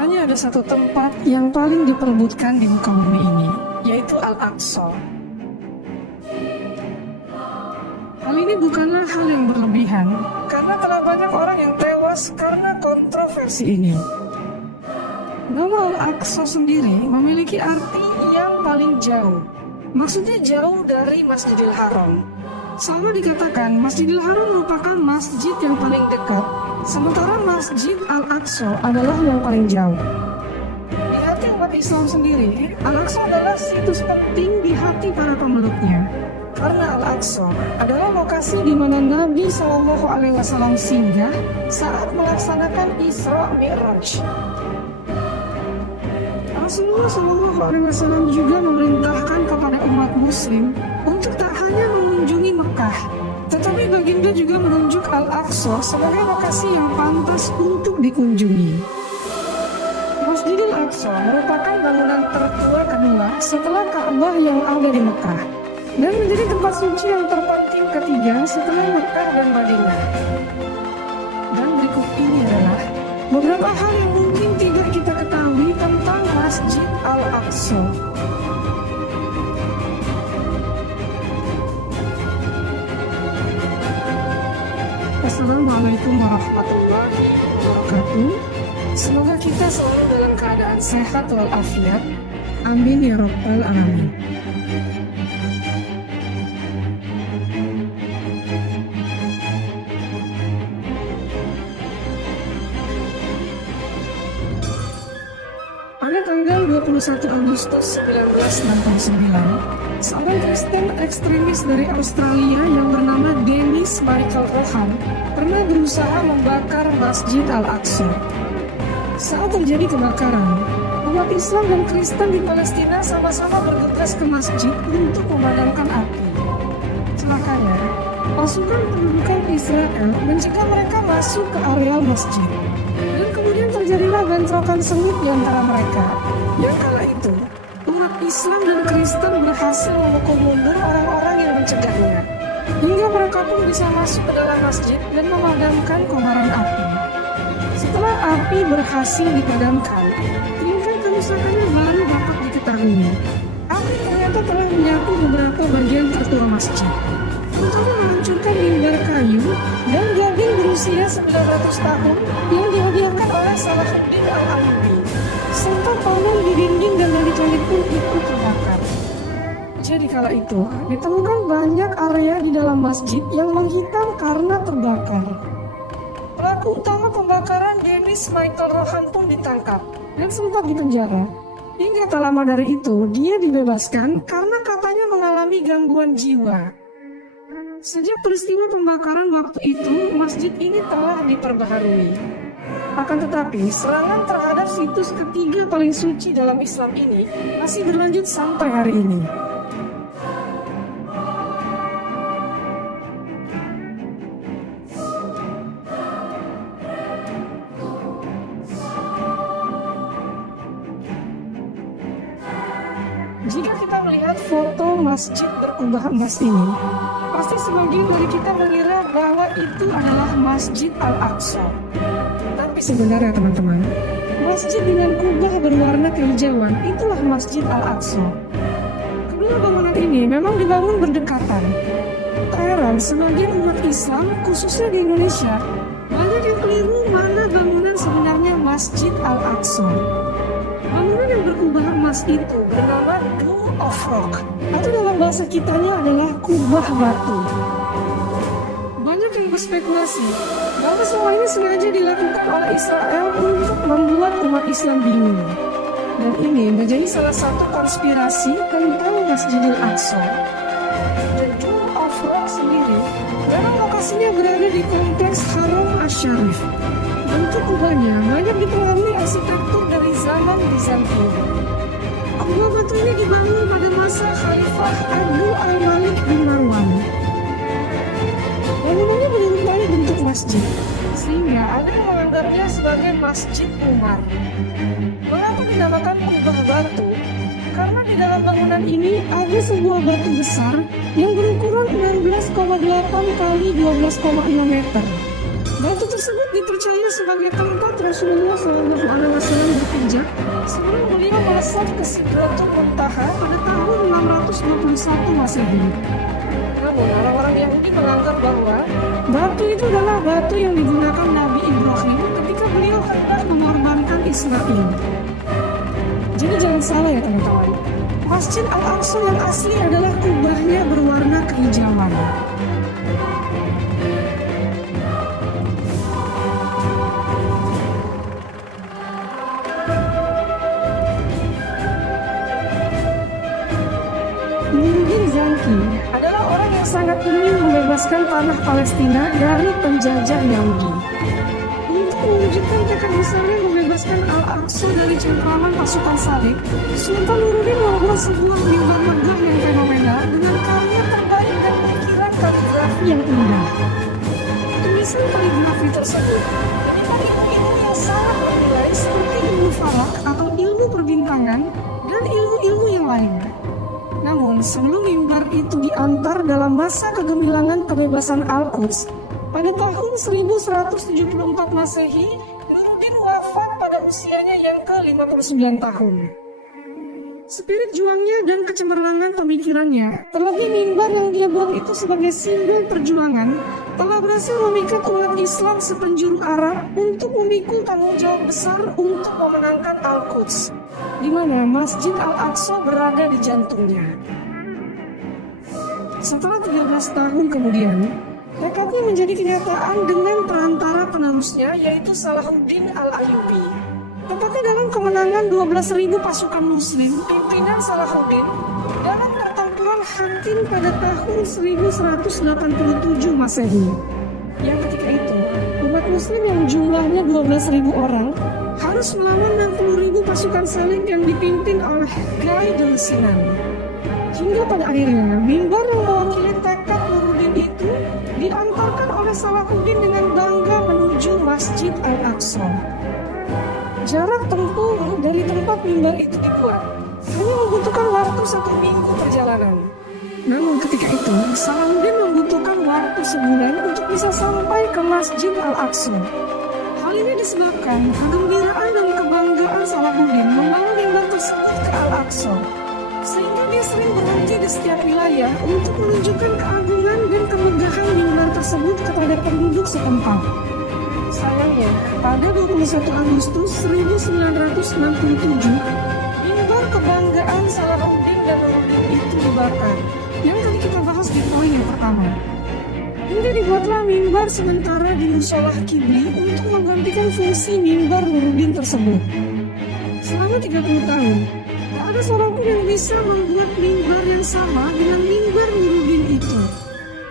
hanya ada satu tempat yang paling diperebutkan di muka bumi ini, yaitu Al-Aqsa. Hal ini bukanlah hal yang berlebihan, karena telah banyak orang yang tewas karena kontroversi ini. Nama Al-Aqsa sendiri memiliki arti yang paling jauh. Maksudnya jauh dari Masjidil Haram. Selalu dikatakan Masjidil Haram merupakan masjid yang paling dekat, sementara Masjid Al-Aqsa adalah yang paling jauh. Di hati umat Islam sendiri, Al-Aqsa adalah situs penting di hati para pemeluknya. Karena Al-Aqsa adalah lokasi di mana Nabi SAW singgah saat melaksanakan Isra Mi'raj. Rasulullah SAW juga memerintahkan kepada umat Muslim untuk tak hanya mengunjungi Mekah, tetapi baginda juga menunjuk Al-Aqsa sebagai lokasi yang pantas untuk dikunjungi. Masjidil Aqsa merupakan bangunan tertua kedua setelah Ka'bah yang ada di Mekah, dan menjadi tempat suci yang terpenting ketiga setelah Mekah dan Madinah. Dan berikut ini adalah beberapa hal yang mungkin tidak kita ketahui tentang Masjid Al-Aqsa. Assalamualaikum warahmatullahi wabarakatuh. Semoga kita selalu dalam keadaan sehat walafiat. Amin ya rabbal alamin. Pada tanggal 21 Agustus 1969, seorang Kristen ekstremis dari Australia yang bernama Dennis Michael Rohan pernah berusaha membakar Masjid Al-Aqsa. Saat terjadi kebakaran, umat Islam dan Kristen di Palestina sama-sama bergegas ke masjid untuk memadamkan api. Celakanya, pasukan pendudukan Israel mencegah mereka masuk ke areal masjid. Dan kemudian terjadilah bentrokan sengit di antara mereka. Yang kala itu, umat Islam dan Kristen berhasil memukul mundur orang-orang yang mencegahnya, hingga mereka pun bisa masuk ke dalam masjid dan memadamkan kobaran api. Setelah api berhasil dipadamkan, tingkat kerusakannya baru dapat diketahui. Api ternyata telah menyapu beberapa bagian tertua masjid, terutama menghancurkan mimbar kayu dan gading berusia 900 tahun yang dihadiahkan oleh Salahuddin Al-Ayyubi, serta panel di dinding dan langit-langit pun ikut terbakar. Jadi kala itu, ditemukan banyak area di dalam masjid yang menghitam karena terbakar. Pelaku utama pembakaran Dennis Michael Rohan pun ditangkap dan sempat dipenjara. Hingga tak lama dari itu, dia dibebaskan karena katanya mengalami gangguan jiwa. Sejak peristiwa pembakaran waktu itu, masjid ini telah diperbaharui. Akan tetapi, serangan terhadap situs ketiga paling suci dalam Islam ini masih berlanjut sampai hari ini. Jika kita melihat foto masjid berkubah emas ini, pasti sebagian dari kita mengira bahwa itu adalah Masjid Al-Aqsa. Tapi sebenarnya teman-teman, masjid dengan kubah berwarna kehijauan itulah Masjid Al-Aqsa. Kedua bangunan ini memang dibangun berdekatan. Tak heran sebagian umat Islam, khususnya di Indonesia, banyak yang keliru mana bangunan sebenarnya Masjid Al-Aqsa. Bangunan yang berkubah emas itu bernama Dome of Rock, atau dalam bahasa kitanya adalah kubah batu. Banyak yang berspekulasi bahwa semua ini sengaja dilakukan oleh Israel untuk membuat umat Islam bingung. Dan ini menjadi salah satu konspirasi tentang Masjidil Aqsa. Dan Dome of Rock sendiri memang lokasinya berada di kompleks Haram Asy-Syarif. Bentuk kubahnya banyak dipengaruhi arsitektur dari zaman Bizantium. Kubah batu ini dibangun pada masa Khalifah Abdul Al-Malik bin Marwan. Bangunannya menyerupai bentuk masjid, sehingga ada yang menganggapnya sebagai Masjid Umar. Mengapa dinamakan kubah batu? Karena di dalam bangunan ini ada sebuah batu besar yang berukuran 16,8 kali 12,6 meter. Batu tersebut dipercaya sebagai tempat Rasulullah SAW berpijak sebelum beliau melesat ke Sidratul Muntaha pada tahun 621 Masehi. Namun orang-orang Yahudi menganggap bahwa batu itu adalah batu yang digunakan Nabi Ibrahim ketika beliau hendak mengorbankan Ismail. Jadi jangan salah ya teman-teman, Masjid Al-Aqsa yang asli adalah kubahnya berwarna kehijauan. Nuruddin Zanki adalah orang yang sangat ingin membebaskan tanah Palestina dari penjajah Yahudi. Untuk mewujudkan tekad besarnya membebaskan Al-Aqsa dari cengkraman pasukan Salib, Sultan Nuruddin membuat sebuah mimbar megah yang fenomenal dengan karya terbaik dan ukiran kaligrafi yang indah. Tulisan kaligrafi tersebut menimpa ilmu-ilmu yang sangat bernilai seperti ilmu falak atau ilmu perbintangan dan ilmu-ilmu yang lainnya. Namun, sebelum mimbar itu diantar dalam masa kegemilangan kebebasan Al-Quds, pada tahun 1174 Masehi, Nuruddin wafat pada usianya yang ke-59 tahun. Spirit juangnya dan kecemerlangan pemikirannya, terlebih mimbar yang dia buat itu sebagai simbol perjuangan, telah berhasil memikat umat Islam sepenjuru Arab untuk memikul tanggung jawab besar untuk memenangkan Al-Quds, di mana Masjid Al-Aqsa berada di jantungnya. Setelah 13 tahun kemudian, tekadnya menjadi kenyataan dengan perantara penerusnya, yaitu Salahuddin Al-Ayyubi. Tepatnya dalam kemenangan 12.000 pasukan Muslim, pimpinan Salahuddin dalam pertempuran Hattin pada tahun 1187 Masehi. Yang ketika itu, umat Muslim yang jumlahnya 12.000 orang harus melawan 60.000 pasukan Salib yang dipimpin oleh Guy de Lusignan. Hingga pada akhirnya, mimbar yang mewakili tekad Nuruddin itu diantarkan oleh Salahuddin dengan bangga menuju Masjid Al-Aqsa. Jarak tempuh dari tempat mimbar itu dibuat hanya membutuhkan waktu 1 minggu perjalanan. Namun ketika itu, Salahuddin membutuhkan waktu sebulan untuk bisa sampai ke Masjid Al-Aqsa. Hal ini disebabkan kegembiraan dan kebanggaan Salahuddin membawa mimbar tersebut ke Al-Aqsa, sehingga dia sering berhenti di setiap wilayah untuk menunjukkan keagungan dan kemegahan mimbar tersebut kepada penduduk setempat. Sayangnya, pada 21 Agustus 1967, mimbar kebanggaan Salahuddin dan Nuruddin itu dibakar, yang tadi kita bahas di poin yang pertama. Hingga dibuatlah mimbar sementara di Musolah Kibli untuk menggantikan fungsi mimbar Nuruddin tersebut. Selama 30 tahun, tak ada seorang pun yang bisa membuat mimbar yang sama dengan mimbar Nuruddin itu.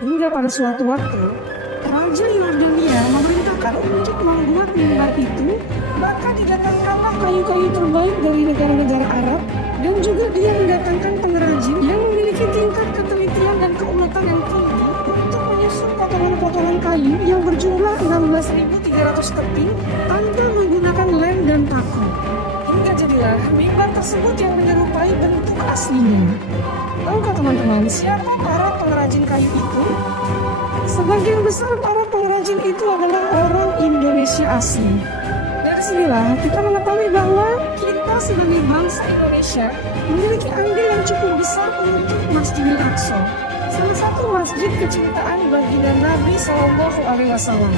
Hingga pada suatu waktu, Raja Yordania memerintahkan untuk membuat mimbar itu, maka didatangkanlah kayu-kayu terbaik dari negara-negara Arab, dan juga dia mendatangkan pengrajin yang memiliki tingkat ketelitian dan keuletan yang tinggi untuk menyusun potongan-potongan kayu yang berjumlah 16.300 keping tanpa menggunakan lem dan paku. Hingga jadilah mimbar tersebut yang menyerupai bentuk aslinya. Tahukah teman-teman siapa para pengrajin kayu itu? Sebagian besar para pengrajin itu adalah orang Indonesia asli. Dari sinilah kita mengetahui bahwa kita sebagai bangsa Indonesia memiliki andil yang cukup besar untuk Masjidil Aqsa, salah satu masjid kecintaan baginda Nabi SAW.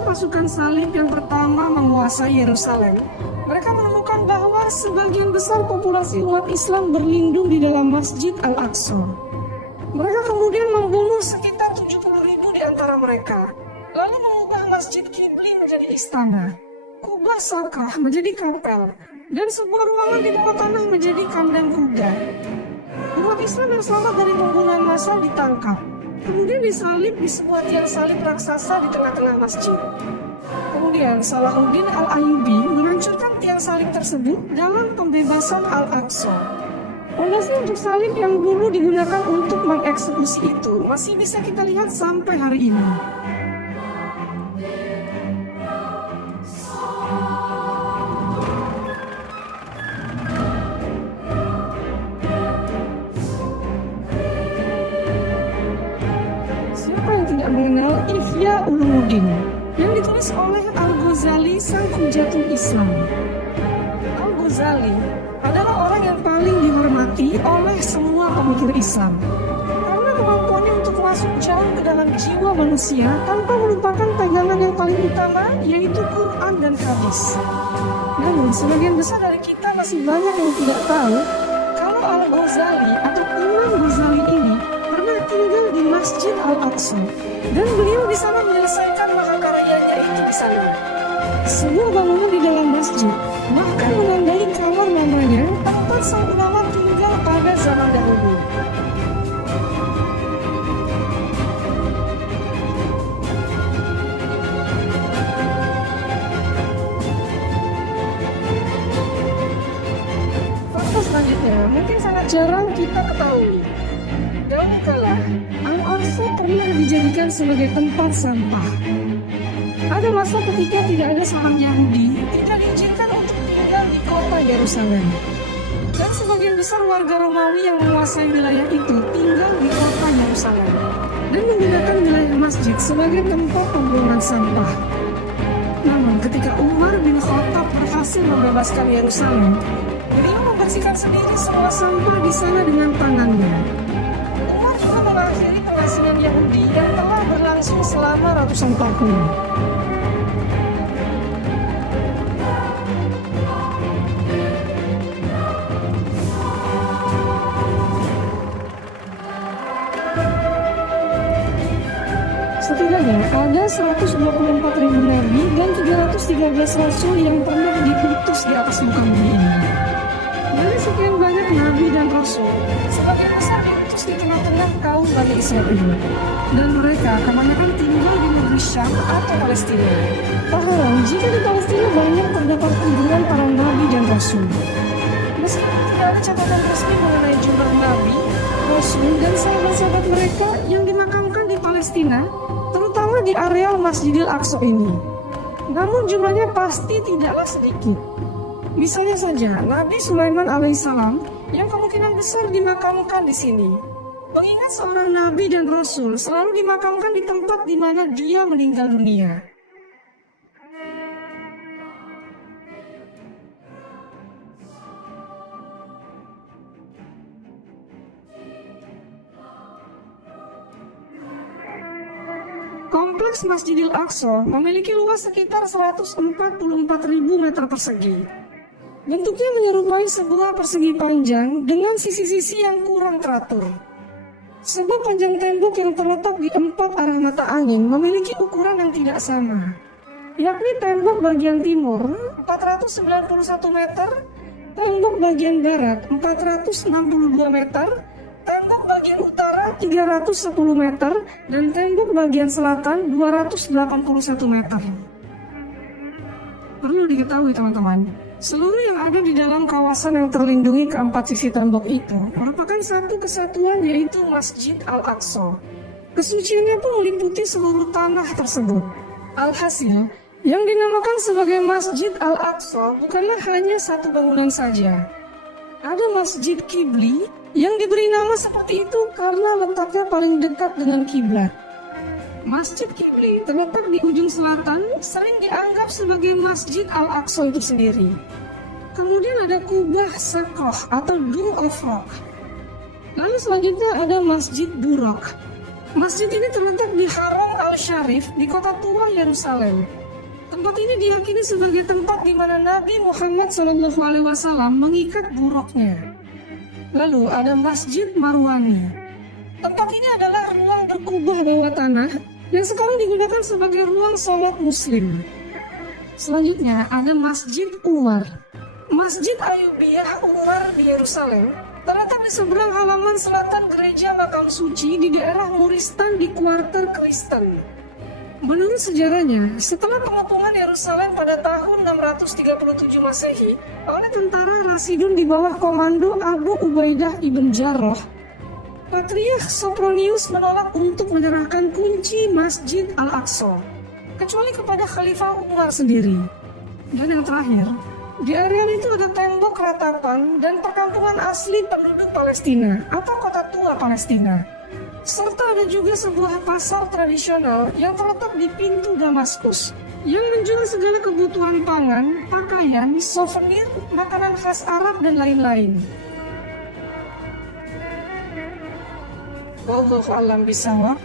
Pasukan Salib yang pertama menguasai Yerusalem, mereka menemukan bahwa sebagian besar populasi umat Islam berlindung di dalam Masjid Al-Aqsa. Mereka kemudian membunuh sekitar 70.000 di antara mereka, lalu mengubah Masjid Kibli menjadi istana, kubah Sakah menjadi kapel, dan sebuah ruangan di bawah tanah menjadi kandang kuda. Umat Islam yang selamat dari pembunuhan massal ditangkap, kemudian disalib di sebuah tiang salib raksasa di tengah-tengah masjid. Kemudian Salahuddin Al-Ayyubi menghancurkan tiang salib tersebut dalam pembebasan Al-Aqsa. Fondasi untuk salib yang dulu digunakan untuk mengeksekusi itu masih bisa kita lihat sampai hari ini. Ihya Ulumuddin yang ditulis oleh Al-Ghazali, sang Hujjatul Islam. Al-Ghazali adalah orang yang paling dihormati oleh semua pemikir Islam karena kemampuannya untuk masuk jauh ke dalam jiwa manusia tanpa melupakan pegangan yang paling utama, yaitu Quran dan Hadis. Namun sebagian besar dari kita masih banyak yang tidak tahu kalau Al-Ghazali atau Imam Ghazali ini pernah tinggal di Masjid Al-Aqsa dan beliau di sana menyelesaikan mahakaryanya itu di sana. Sebuah bangunan di dalam masjid bahkan menandai kamar mamanya tempat sang ulama tinggal pada zaman dahulu. Selanjutnya, mungkin sangat jarang kita ketahui. Dahulu kala, Al-Aqsa pernah dijadikan sebagai tempat sampah. Ada masa ketika tidak ada seorang Yahudi tidak diizinkan untuk tinggal di kota Yerusalem. Dan sebagian besar warga Romawi yang menguasai wilayah itu tinggal di kota Yerusalem dan menggunakan wilayah masjid sebagai tempat pembuangan sampah. Namun ketika Umar bin Khattab berhasil membebaskan Yerusalem, beliau membersihkan sendiri semua sampah di sana dengan tangannya. Umar juga mengakhiri pengasingan Yahudi yang telah berlangsung selama ratusan tahun. Setidaknya ada 124.000 nabi dan 313 rasul yang pernah diutus di atas muka bumi ini. Dari sekian banyak nabi dan rasul, sebagian besar diutus di tengah-tengah kaum Bani Israel, dan mereka kebanyakan tinggal di negeri Syam atau Palestina. Tak heran jika di Palestina banyak terdapat kuburan para nabi dan rasul. Meskipun tidak ada catatan resmi mengenai jumlah nabi, rasul, dan sahabat-sahabat mereka yang dimakamkan di Palestina, terutama di areal Masjidil Aqsa ini, namun jumlahnya pasti tidaklah sedikit. Misalnya saja Nabi Sulaiman alaihissalam yang kemungkinan besar dimakamkan di sini. Mengingat seorang nabi dan rasul selalu dimakamkan di tempat di mana dia meninggal dunia. Kompleks Masjidil Aqsa memiliki luas sekitar 144.000 meter persegi. Bentuknya menyerupai sebuah persegi panjang dengan sisi-sisi yang kurang teratur. Sebab panjang tembok yang terletak di 4 arah mata angin memiliki ukuran yang tidak sama, yakni tembok bagian timur 491 meter, tembok bagian barat 462 meter, tembok bagian utara 310 meter, dan tembok bagian selatan 281 meter. Perlu diketahui teman-teman, seluruh yang ada di dalam kawasan yang terlindungi keempat sisi tembok itu merupakan satu kesatuan, yaitu Masjid Al-Aqsa. Kesuciannya pun meliputi seluruh tanah tersebut. Alhasil, yang dinamakan sebagai Masjid Al-Aqsa bukanlah hanya satu bangunan saja. Ada Masjid Qibli yang diberi nama seperti itu karena letaknya paling dekat dengan kiblat. Masjid Qibli terletak di ujung selatan, sering dianggap sebagai Masjid Al-Aqsa itu sendiri. Kemudian ada Kubah Sakroh atau Dome of Rock. Lalu selanjutnya ada Masjid Buraq. Masjid ini terletak di Haram Al-Sharif di kota tua Yerusalem. Tempat ini diyakini sebagai tempat di mana Nabi Muhammad SAW mengikat buruknya. Lalu ada Masjid Marwani. Tempat ini adalah ruang berkubah bawah tanah yang sekarang digunakan sebagai ruang sholat muslim. Selanjutnya ada Masjid Umar. Masjid Ayyubiyah Umar di Yerusalem terletak di seberang halaman selatan gereja makam suci di daerah Muristan di kuarter Kristen. Menurut sejarahnya, setelah pengepungan Yerusalem pada tahun 637 Masehi oleh tentara Rasidun di bawah komando Abu Ubaidah ibn Jarrah, Patriark Sopronius menolak untuk menyerahkan kunci Masjid Al-Aqsa, kecuali kepada Khalifah Umar sendiri. Dan yang terakhir, di area itu ada tembok ratapan dan perkampungan asli penduduk Palestina atau kota tua Palestina. Serta ada juga sebuah pasar tradisional yang terletak di pintu Damaskus, yang menjual segala kebutuhan pangan, pakaian, souvenir, makanan khas Arab, dan lain-lain. Wallahu a'lam bishawab.